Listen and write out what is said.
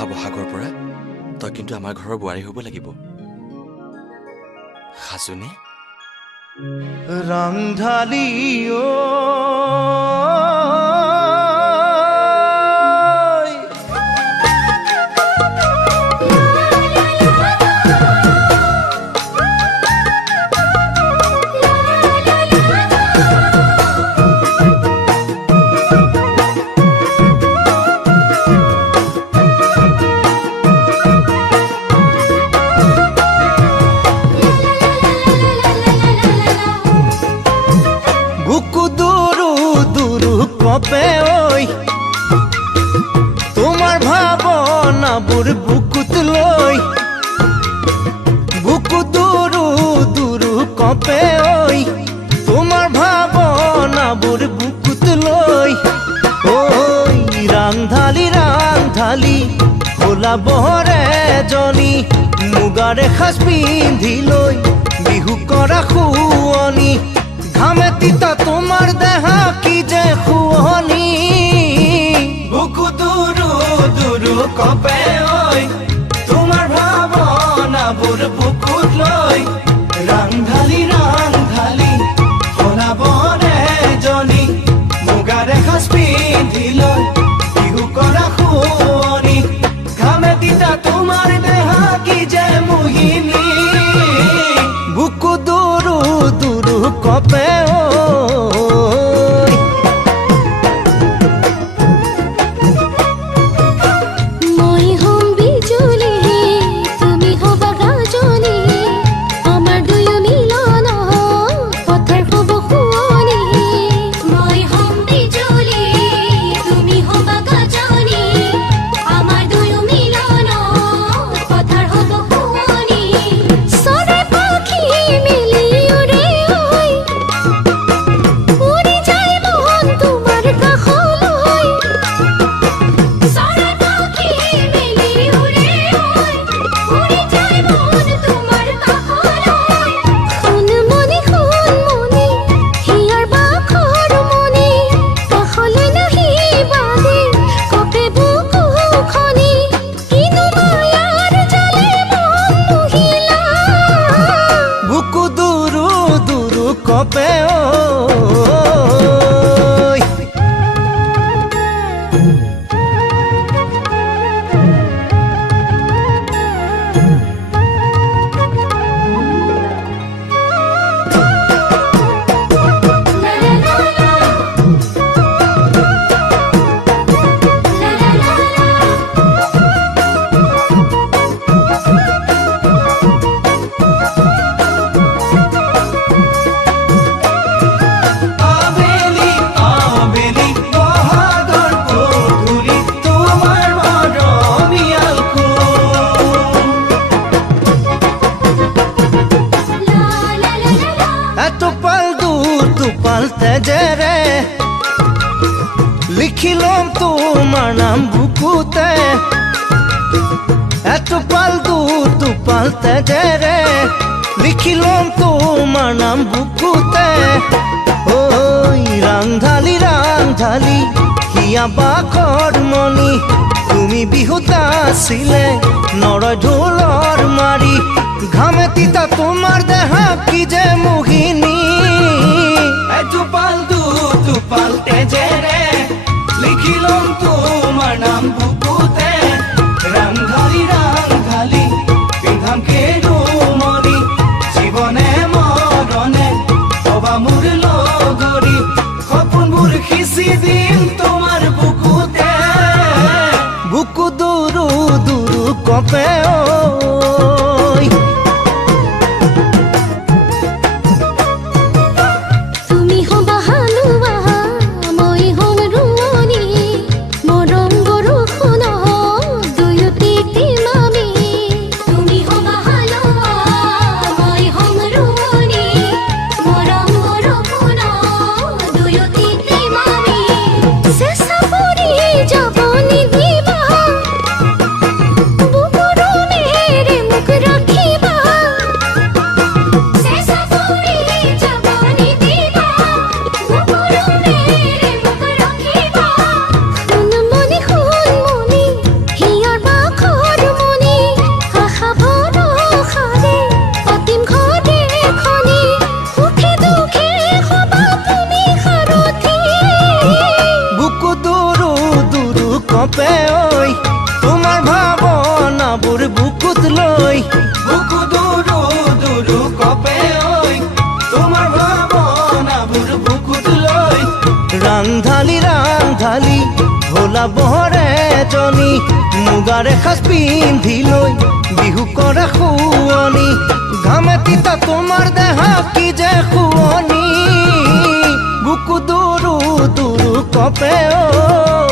অহা বহাগৰ পৰা তই কিন্তু আমাৰ ঘৰৰ বোৱাৰী হ'ব লাগিব। সাজুনে? ৰংধালি বুকু দুৰু দুৰু কপে ওই তোমাৰ ভাবনাবোৰ বুকুত লৈ বুকু দুৰু দুৰু কপে ওই তোমাৰ ভাবনাবোৰ বুকুত লৈ ওই ৰাংধালি ভোলা বহৰে জনী মুগাৰে সাজ পিন্ধি লৈ বিহু কৰা শুৱনি ঘামে তিতা তোমাৰ দেহা কি যে খুৱনি বুকু দুৰু দুৰু কপে ওই তোমাৰ ভাবনাবোৰ বুকুত লৈ ৰাংধালি ভোলাবৰে জনী মুগাৰে সাজ পিন্ধি লৈ বিহু কৰা শুৱনি ঘামে তিতা তোমাৰ দেহা কি যে মোহিনী বুকু দুৰু দুৰু কপে কপে তেজেৰে লিখি লম তোমাৰ নাম বুকুতে এটোপাল দুটোপাল তেজেৰে লিখি লম তোমাৰ নাম বুকুতে ওই ৰাংধালি হিয়া বাখৰ মণি তুমি বিহুত আছিলে নৰয় ঢোলৰ মাৰি ঘামে তিতা তোমাৰ দেহা কি যে মোহিনী এটোপাল দুটোপাল তেজেৰে লিখি লম তোমাৰ নাম বুকুতে ৰাংধালি পিন্ধাম কেৰুমণি জীৱনে মৰণে হবা মোৰ লগৰী সপোনবোৰ সিঁচি দিম তোমাৰ বুকুতে বুকু দুৰু দুৰু কপে Buku ঐ তোমাৰ ভাৱনাবোৰ বুকুত লৈ বুকু দুৰু দুৰু কপে ঐ তোমাৰ ভাৱনাবোৰ বুকুত লৈ ৰান্ধালি ৰান্ধালি ভোলা বহৰে জনী মুগাৰ এসাজ পিন্ধি লৈ বিহু কৰা শুৱনি ঘামে তিতা তোমাৰ দেহা কি যে শুৱনি বুকু দুৰু দুৰু কপে ঐ